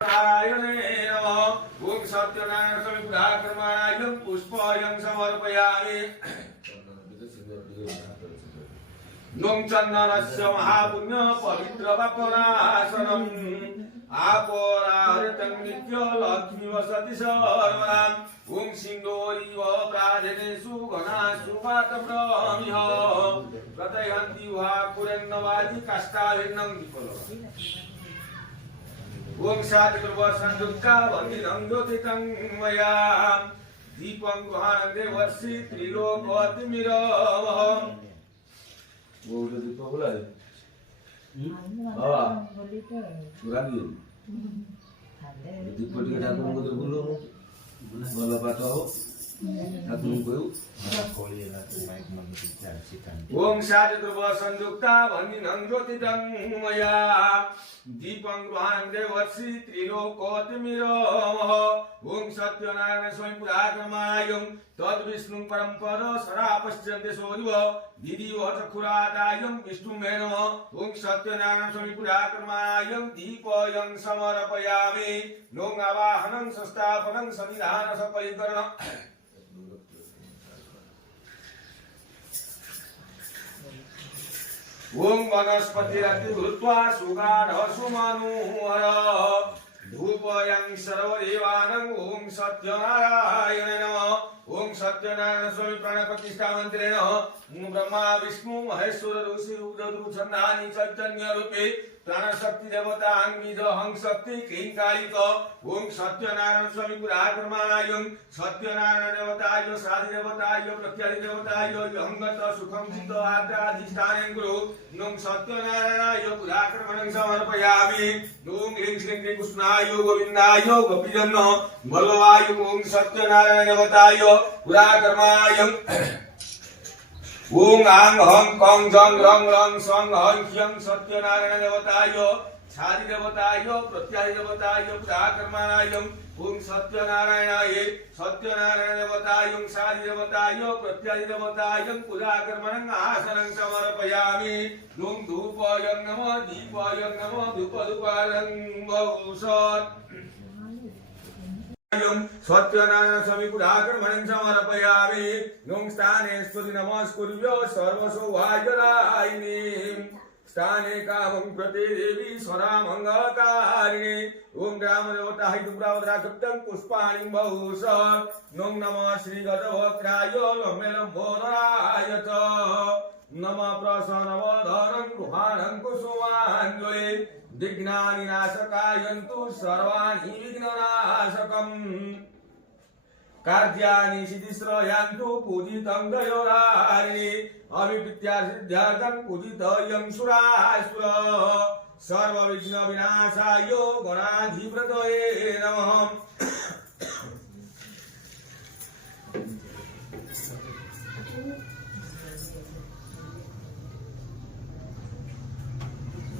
नारायणे नमः। ओम सत्यनारायण स्वामी पुराक्रमाणायं पुष्पयं समर्पयामि। नुं चन्दनस्य महापुण्य पवित्र पापनाशनम् आपोराहृतं नित्य लक्ष्मी वसति सर्वदा। ओम सिन्दूरिव प्राजनेषु घनासु वातप्रमिह प्रतयन्ति वा कुरेन्नवादि काष्ठाभिन्नं विफलम्। ओम साधुर्वसंयुक्ता वन्दिनं ज्योतितं मया दीपं गृहाणं वर्षि त्रिलोकोऽतिमिरमः। वो उधर दीप बोला है बाबा पुरानी दीप टिके ठाकुर को बोलो बोला पाठ हो ठाकुर को ओम साधुर्वसंयुक्ता वन्दिनं ज्योतितं मया दीपं गृहाणं वर्षि त्रिलोकोऽतिमिरमः। ओम सत्यनारायण स्वामी पुराक्रमाणायं तद्विष्णुं परं पद सदा पश्यन्ते सूर्यः दिदिव चक्षुरादायं विष्णुमे नमः। ओम सत्यनारायण स्वामी पुराक्रमाणायं दीपयं समर्पयामि। नुं आवाहनं संस्थापनं संविधान सपरिकरणम्। ओम वनस्पतिरति भूत्वा सुगाढ सुमनोहर धूपयं सर्वदेवानं ओम सत्यनारायण नमः। ओम सत्यनारायण स्वामी प्राण प्रतिष्ठा मंत्रेण ब्रह्मा विष्णु महेश्वर ऋषि रुद्र छन्दानि चैतन्य रूपे प्राण शक्ति देवता अंगिज हंग शक्ति क्लींकालिक। ओम सत्यनारायण स्वामी पुराक्रमाणायं सत्यनारायण देवताय साधि देवताय प्रत्यादि देवताय अंगत सुखं चित्त आद्राधिष्ठानं गुरु नुं सत्यनारायणाय पुराक्रमणं समर्पयामि। नुं ह्रीं श्रीं क्लीं कृष्णाय गोविन्दाय गोपीजन बलवाय ओम सत्यनारायण देवताय पुराक्रमाणायं ओम आंग हं कं जं रं रं सं हं ह्यं सत्यनारायण देवताय छादि देवताय प्रत्यादि देवताय पुराक्रमाणायं ओम सत्यनारायणाय सत्यनारायण देवताय छादि देवताय प्रत्यादि देवताय पुराक्रमणं आसनं समर्पयामि। नुं धूपयं नमः दीपयं नमः धूपधूपालं बहुसत् सत्यनारायण स्वामी पुराक्रमणं समर्पयामि। नुं स्थाने स्तुति नमस्कुर्यो सर्वसौभाग्यदायिनी स्थाने कामं प्रति देवी स्वरा मंगलकारिणी। ओम ग्राम देवता हितुप्रावद्राकृतं पुष्पाणि बहुसत्। नुं नमः श्री गजवक्त्राय लम्बोदराय च नमः प्रसन्नवदनं गृहाणं कुसुमाञ्जले विघ्नानि नाशकायन्तु सर्वाणि विघ्ननाशकम् कार्याणि सिद्धिश्रयान्तु पूजितं दयोधारिणी अभिविद्यासिद्ध्यर्थं पूजितयं सुरासुर सर्वविघ्न विनाशाय गणाधिपतये नमः।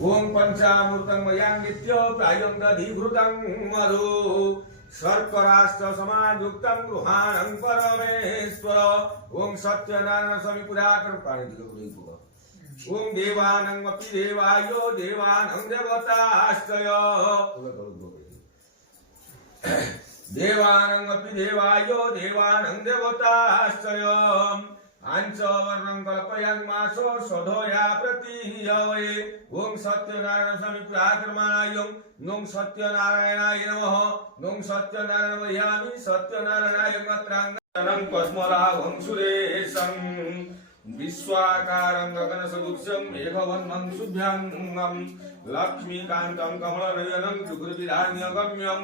ओम पंचामृतं मयांगित्य प्रायं दधिघृतं मधु सर्पराष्ट्र समायुक्तं गृहाणं परमेश्वर। ओम सत्यनारायण स्वामी पुराक्रमाणायं ओम देवानामपि देवाय देवानां देवताश्चय देवानामपि देवाय देवानां देवताश्चय आंचवर्णं कल्पयन् मासो सधोया प्रतीयवे। ओम सत्यनारायण स्वामी पुराक्रमाणायं नुं सत्यनारायणाय नमः। नुं सत्यनारायण वयामि सत्यनारायणाय मत्रांगनं कस्मलाभं सुरेशं विश्वाकारं गगनसदृशं मेघवर्णं शुभ्यंगं लक्ष्मीकान्तं कमलनयनं त्रिपुरविधान्यगम्यं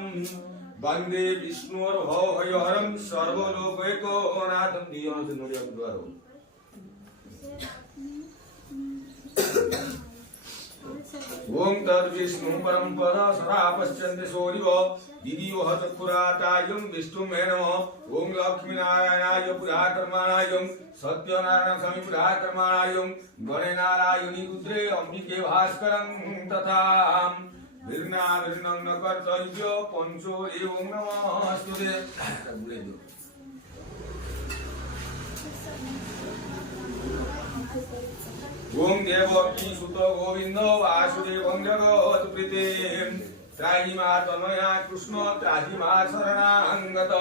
वंदे विष्णुर्भवभयहरं सर्वलोकैकनाथं दियोजनुर्यद्वारो। ओम तद्विष्णुं परं पद सदा पश्यन्ते सूर्यो दिदिव चक्षुरादायं विष्णुमे नमः। ओम लक्ष्मीनारायणाय पुराक्रमाणायं सत्यनारायण स्वामी पुराक्रमाणायं गणेनारायणी रुद्रे अंबिके भास्करं तथा भिन्नाभिन्नं न कर्तव्य पंचो एवं नमस्ते। ओम देवकी सुत गोविंद वासुदेवं जगत्प्रीते त्राहि मा तनया कृष्ण त्राहि मा शरणागत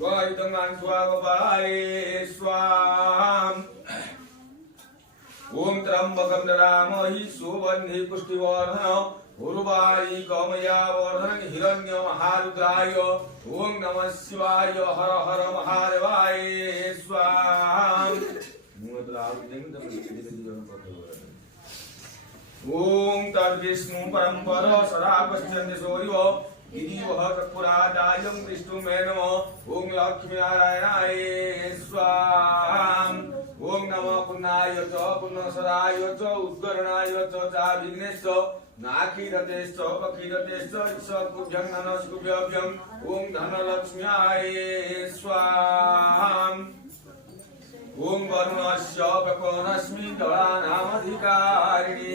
गोविंदं स्वागोपाये स्वाम ओम त्र्यंबकं ददामहि सुगंधि पुष्टिवर्धनम् उर्वारी कमया वर्धन हिरण्य महारुद्राय ओम नमः शिवाय हर हर महादेवाय स्वाहा ओम तद्विष्णु परम्पर सदा पश्यन्ति सूर्यो गिरिवः चक्षुरादायं विष्णुमे नमः ओम लक्ष्मी नारायणाय स्वाहा ओम नमः पुन्नाय च पुन्नसराय च उद्गरणाय च चाभिघ्नेश्च नाकीरतेश्च पकीरतेश्च ईशकुभ्यं नमस्कुभ्यं ओम धनलक्ष्म्याय स्वाहा ओम वरुणस्य प्रकोणस्मि दलानामधिकारिणी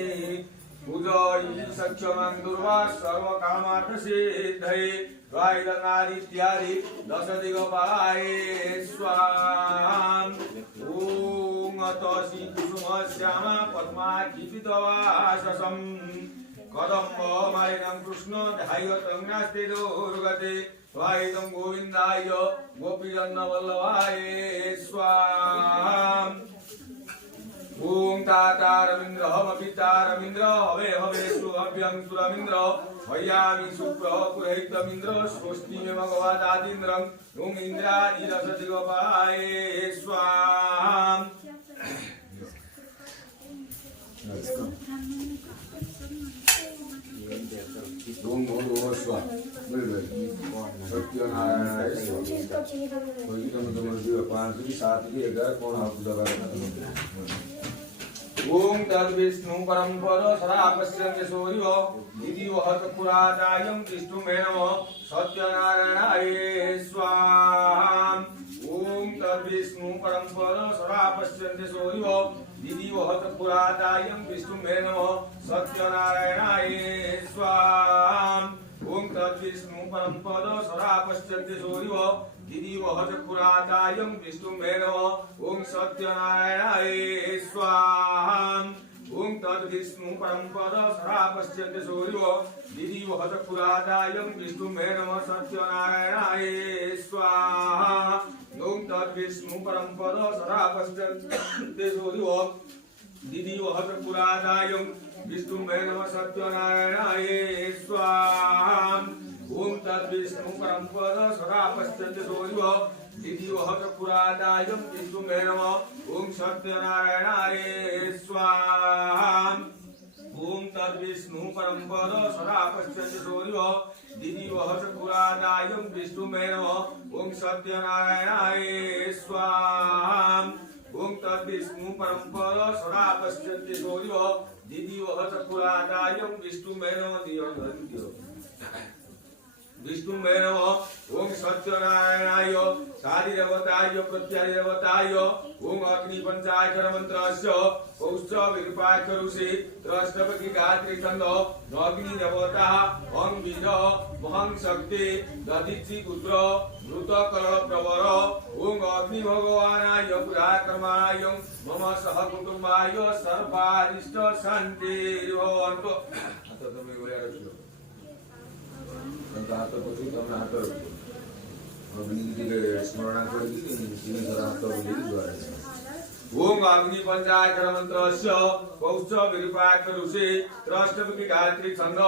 पूजयि सक्षमं दुर्वा सर्वकामार्थसिद्धये द्वैदनादित्यादि दशदिगपाये स्वाहा ओम अतसि कुसुमश्यामा पद्माखिपितवाससं कदम्बमालिनं कृष्ण ध्यायतं नास्ति दुर्गते स्वाहितं गोविन्दाय गोपीजनवल्लभाय स्वाहा ओम तातारमिन्द्र हवपितारमिन्द्र हवे हवे सुभव्यं सुरमिन्द्र हयामि शुक्र पुरोहितमिन्द्र स्वस्ति मे भगवदादिन्द्रं ओम इन्द्रादिरसदिगपाये स्वाहा ओम भूर्भुवः स्वः सत्यनारायणाय ओम तद्विष्णु परम्पर सदा पश्यन्ति सूर्यो दिदिवः चक्षुरादायं विष्णुमे नमः सत्यनारायणाय स्वाहा ओम तद्विष्णु परम्पर सदा पश्यन्ति सूर्यो दिदिवः चक्षुरादायं विष्णुमे नमः सत्यनारायणाय स्वाहा ओम तद्विष्णु परम्पर सदा पश्यन्ति सूर्यो दिदिवः चक्षुरादायं विष्णुमे नमः ओम सत्यनारायणाय स्वाहा ओम तद्विष्णु परम्पर सदा पश्यन्ति सूर्यो दिदिवः चक्षुरादायं विष्णुमे नमः सत्यनारायणाय स्वाहा ओम तद्विष्णु परम्पर सदा पश्यन्ति सूर्यो दिदिवः चक्षुरादायं विष्णुमे नमः सत्यनारायणाय स्वाहा ओम तद्विष्णु परम्पर सदा पश्यन्ति सूर्यो दिदिवः चक्षुरादायं विष्णुमे नमः ओम सत्यनारायणाय स्वाहा ओम तद्विष्णु परम्पर सदा पश्यन्ति सूर्यो दिदिवः चक्षुरादायं विष्णुमे नमः ओम सत्यनारायणाय स्वाहा ओम तद्विष्णु परम्पर सदा पश्यन्ति सूर्यो दिदिवः चक्षुरादायं विष्णुमे नमः विष्णुमे नमः ओम सत्यनारायणाय सादिदेवताय प्रत्यादिदेवताय ओम अग्नि पंचाक्षर मंत्रस्य पौष्ठ विरूपाक्षरुषि त्रस्तपति गायत्री छंद अग्नि देवता ओम बीज महं शक्ति दधिचि पुत्र मृत कल प्रवर ओम अग्नि भगवानाय पुराकर्माय मम सह कुटुंबाय सर्वारिष्ट शांति भवन्तु आता तुम्ही गोळ्या रचलो हाथ पछी तमने हाथ रखो अग्नि स्मरण कर ओम अग्नि पंचाक्षर मंत्रस्य पौष्ठ विरूपाक्षरुषि त्रस्तपति गायत्री छंद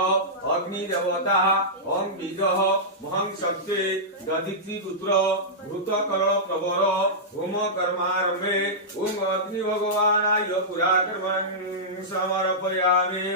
अग्नि देवता ओम बीज महं शक्ति दधिचि पुत्र भूत कर्ण प्रवर होम कर्मारंभे ओम अग्नि भगवानाय पुराकर्मं समर्पयामि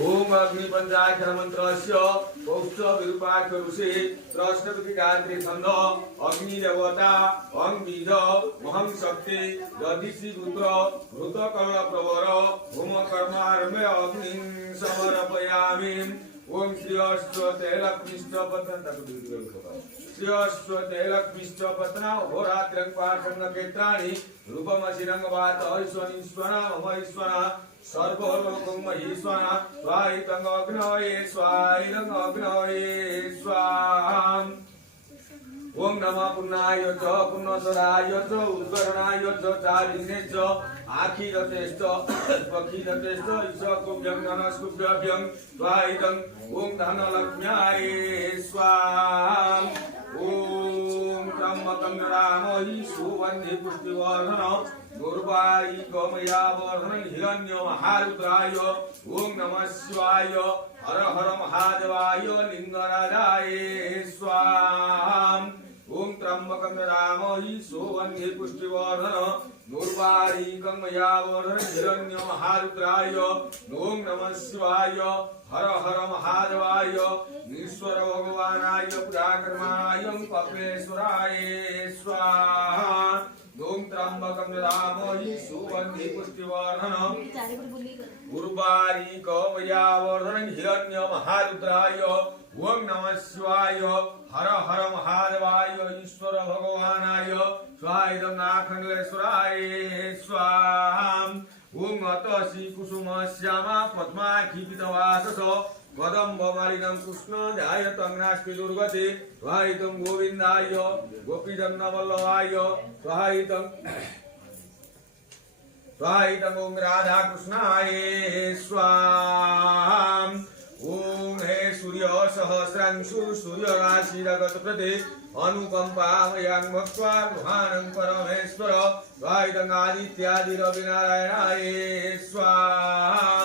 ओम अग्नि पंचाक्षर मंत्रस्य पौष्ठ विरूपाक्षरुषि त्रस्तपति गायत्री छंद अग्नि देवता ओम बीज महं शक्ति दधिचि पुत्र भूत कर्ण प्रवर होम कर्मारंभे अग्निं समर्पयामि ओम श्री अष्टोत्तर लक्ष्मीष्ट पतन श्रेयस्वते लक्ष्मीश्च पत्ना होरात्रं पार्श्वनक्षत्राणि रूपमसिरं वात ईश्वरा मम ईश्वरा सर्वलोकं महीश्वरा स्वायितङ्गग्नये स्वायितङ्गग्नये स्वाहा ओम नमः पुन्नाय च पुन्नसराय च उद्गरणाय च चालिने च आखिरतेश्च पखिरतेश्च ईशकुभ्यं नमस्कुभ्यं स्वाहितं ओम धनलक्ष्म्याय स्वाहा ओम त्र्यम्बकं रामहि सुगन्धि पुष्टिवर्धन दुर्वारी गमयावर्धन हिरण्यमहारुद्राय ओम नमः शिवाय हर हर महादेवाय लिंगराजाय स्वाहा ओम त्र्यंबकं रामहि सुगन्धि पुष्टिवर्धन दुर्वारीकं मयावर्धन हिरण्यमहारुद्राय ओम नमः शिवाय हर हर महादेवाय ईश्वर भगवानाय पुराक्रमाय कपिलेश्वराय स्वाहा ओम त्र्यंबकं रामहि सुगन्धि पुष्टिवर्धन उर्वारीकमयावर्धन हिरण्यमहारुद्राय ओम नमः शिवाय हर हर महादेवाय ईश्वर भगवानाय स्वाहायं नाखण्डेश्वराय स्वाहा ओम अतसी कुसुम श्यामा पद्माखिपितवासस कदम्बमालिनं कृष्ण ध्यायतं नास्ति दुर्गते स्वाहायं गोविन्दाय गोपीजनवल्लभाय स्वाहायं ओम राधा कृष्णाय स्वाहा ओम हे सूर्य सहस्रांशु सूर्य राशि रगत प्रति अनुकंपामयां भक्त्वा गृहाणं परमेश्वर स्वाहायं आदित्यादि रविनारायणाय स्वाहा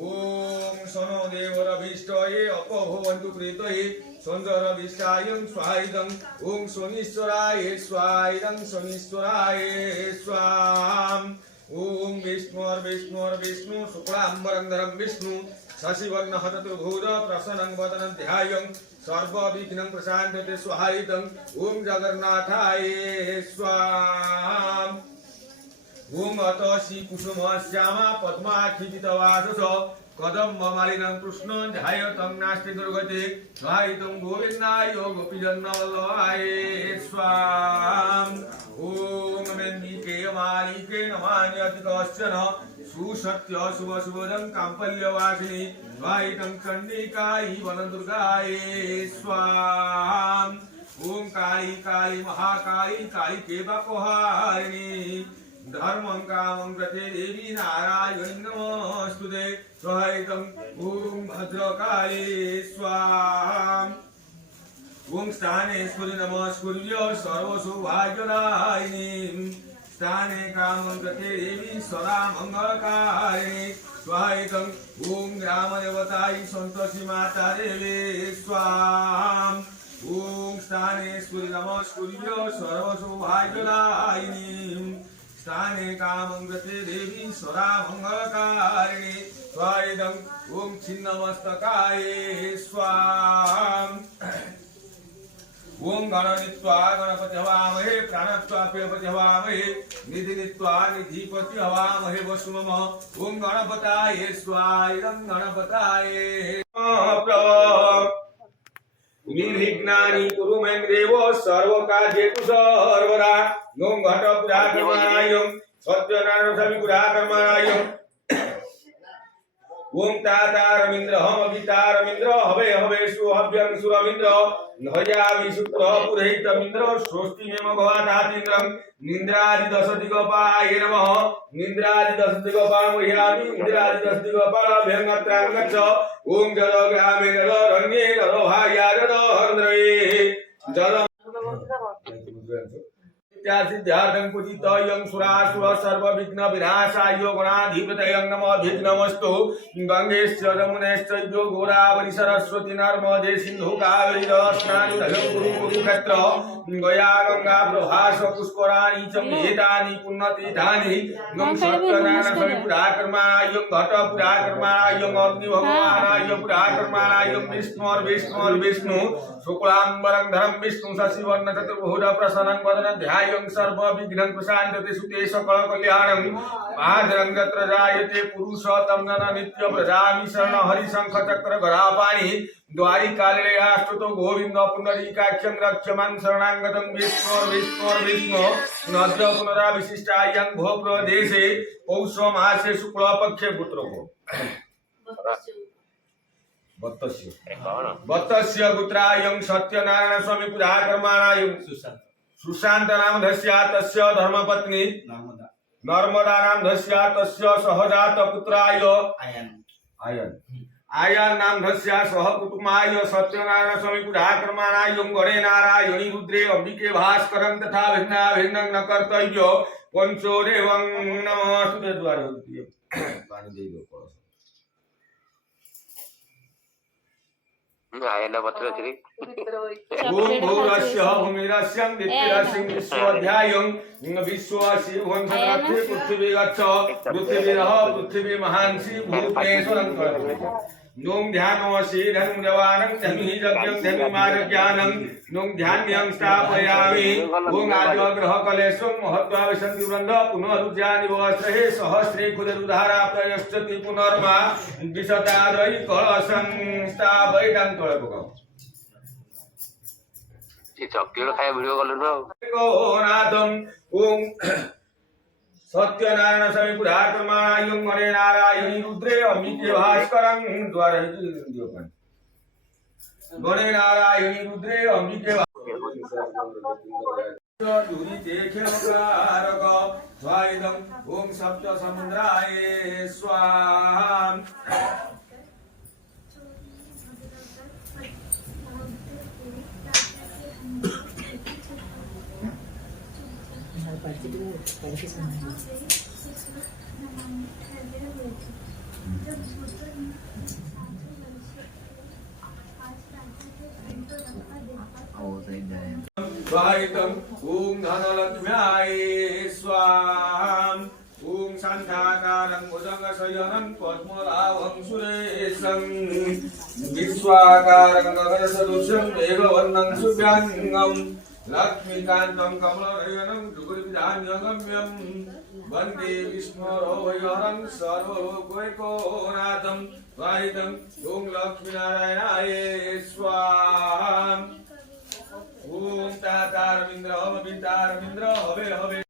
ओम शनो देव रविष्टये अपभवन्तु प्रीतये सुन्दरविष्टायं स्वाहायं ओम शनीश्वराय स्वाहायं शनीश्वराय स्वाहा ओम विष्णु शुक्लांबरधरं विष्णु शशिवर्णः चतुर्भुज प्रसन्नं वदनं ध्यायं सर्वविघ्नं प्रशान्तते स्वाहायं ओम जगन्नाथाय स्वाहा ओम अतसी कुसुम श्यामा पद्माखिपितवासस कदम्बमालिनं कृष्ण ध्यायतं नास्ति दुर्गते स्वाहायं गोविन्दाय गोपीजनवल्लभाय स्वाहा ओम नन्दिके मालिके नमान्यति कश्चन सुसत्य शुभ शुभदं काम्पल्यवासिनी स्वाहायं चण्डिकायै वनदुर्गाय स्वाहा ओम काली काली महाकाली कालिके बापहारिणी धर्मं कामं गते देवी नारायणी नमोस्तुते स्वाहायं ओम भद्रकाली स्वाहा ओम स्थानेश्वरी नमस्कुर्य सर्वसौभाग्यदायिनी स्थाने कामं गते देवी सदा मंगलकारिणी स्वाहायं ओम ग्रामदेवतायै सन्तोषी माता देवी स्वाहा ओम स्थानेश्वरी नमस्कुर्य सर्वसौभाग्यदायिनी स्थाने कामं गते देवी सदा मंगलकारिणी स्वाहायं ओम छिन्नमस्तकाय स्वाहा ओम गणनित्वा गणपति हवामहे प्राणत्वा प्रियपति हवामहे निधिनित्वा निधिपति हवामहे वसुमम ओम गणपताय स्वाहायं गणपताय निर्विघ्नानि कुरु मे देव सर्वकार्येषु सर्वदा ओम घटपुराकर्मणाय सत्यनारायण स्वामी पुराकर्मणाय ओम तातारमिन्द्र हम अभितारमिन्द्र हवे हवे सुहव्यं सुरमिन्द्र नयामि सूत्र पुरोहितमिन्द्र स्वस्ति मे मघवातातीन्द्रं निन्द्रादि दश दिगपाय नमः निन्द्रादि दश दिगपामयामि निन्द्रादि दश दिगपाभ्यंगत्रां गच्छ ओम जल ग्रामे जल रण्ये जल भाग्या जल हन्द्रये जल सिद्धार्थं पूजितयं सुरासुर सर्वविघ्न विनाशाय गणाधिपतयं नमः विघ्नमस्तु गंगेश्च यमुनेश्च गोदावरी सरस्वती नर्मदे सिन्धु कावेरी स्नान कुरु कुरुक्षेत्र गया गंगा प्रभास पुष्कराणि च एतानि पुण्यतीर्थानि गं सत्यनारायण स्वामी पुराकर्माय घट पुराकर्माय अग्नि भगवानाय पुराकर्माय विष्णु शुक्लांबरं धरं विष्णु शशिवर्ण चतुर्भुज प्रसन्नं वदनं ध्यायं सर्व विघ्नं प्रशान्तते सुते सकल कल्याणं महाधरं तत्र जायते पुरुषोत्तम नन नित्य प्रजामि शरण हरि शंख चक्र गदापाणि द्वारिकालयास्तुतो गोविन्द पुण्डरीकाख्यं रक्षमान् शरणागतं विष्णु नद्य पुनराविशिष्टायां भो प्रदेशे पौष मासे शुक्ल पक्षे पुत्रको बत्तस्य पुत्रायं सत्यनारायण स्वामी पूजा कर्माणायं सुशांत नाम धस्या तस्य धर्मपत्नी नर्मदा नाम धस्या तस्य सहजात पुत्राय आयन नाम धस्या सह कुटुंबाय सत्यनारायण स्वामी पूजा कर्माणायं गणे नारायणी रुद्रे अंबिके भास्करं तथा भिन्ना भिन्नं न कर्तव्य पंचो देवं नमस्तुते द्वार होती है पानी दे दो पड़ोस आयला पत्र श्री ओम भूरस्य भूमिरस्यं नित्यरस्यं विश्वाध्यायं विश्वासी भवन्ति पृथ्वी गच्छ पृथ्वी महांसि भूतेश्वरं करोति नों ध्यानमसि धनं जवानं धनुहि यज्ञं धनुमार्ज्ञानं नों ध्यान्यं स्थापयामि ओं आद्यग्रह कलेशं महत्वाविशन्ति वृन्द पुनरुज्जानि वस्त्रे सहस्रे खुदरुधारा प्रयश्चति पुनर्मा विशतादय कलशं स्थापयितं तळपकम् चक्कीर खाए वीडियो कॉल नादं ओं सत्यनारायण स्वामी पूजा कर्माणायं गणे नारायणी रुद्रे अंबिके भास्करं द्वारा गणे नारायणी रुद्रे अंबिके ओम सप्त समुद्राय स्वाहा स्वाहितं ओम धनलक्ष्म्याय स्वाहा ओम शान्ताकारं भुजगशयनं पद्मनाभं सुरेशं विश्वाकारं गगनसदृशं मेघवर्णं शुभ्याङ्गं लक्ष्मीकान्तं कमलनयनं जुगुर्विधान्यगम्यं वन्दे विष्णोरभयहरं सर्वलोकैकनाथं स्वाहितं ओं लक्ष्मीनारायणाय स्वाहा ओम तातारविन्द्र हवितारविन्द्र हवे हवे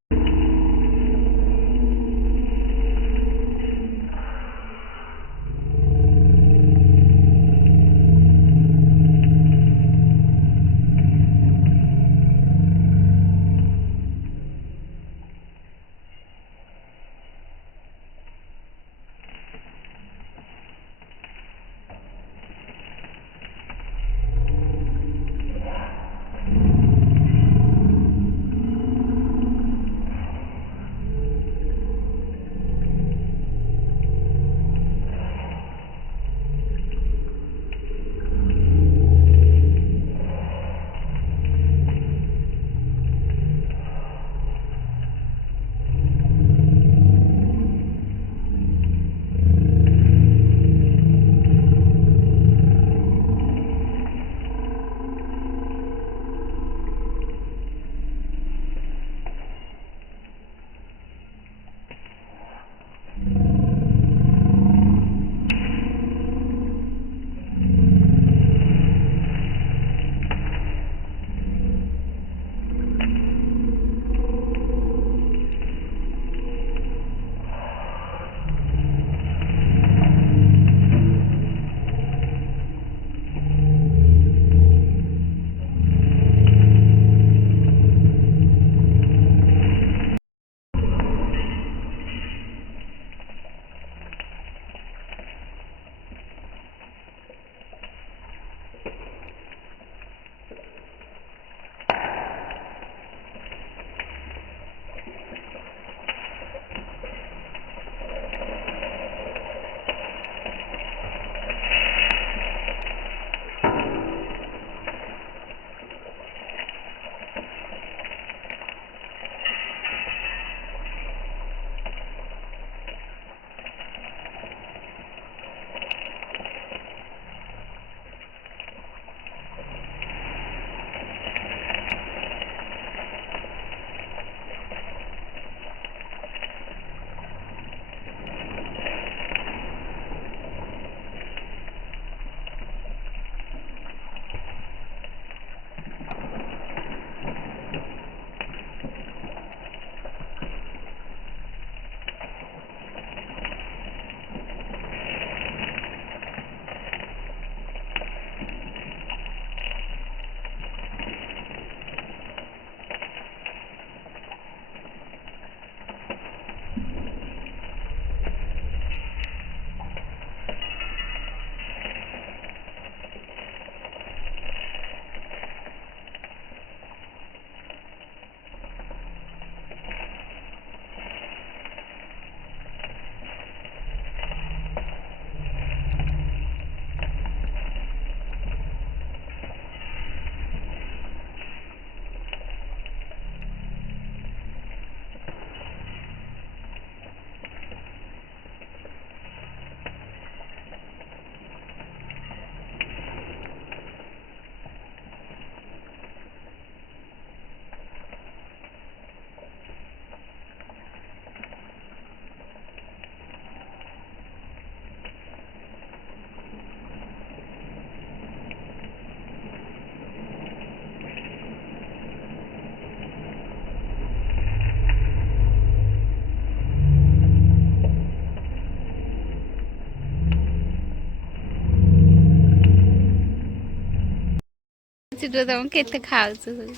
ଦେଖିଛୁ ତମେ କେତେ ଖାଉଛ ସବୁ।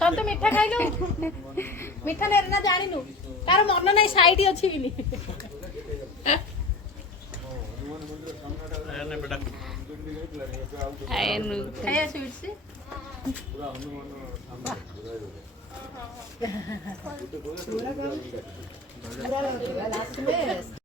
ସତ ମିଠା ଖାଇଲୁ ମିଠା ନେରେ ନା ଜାଣିନୁ ତାର ମନ ନାହିଁ ସାଇଡ ଅଛି କି ଖାଇବା ସୁଇଟ୍ସ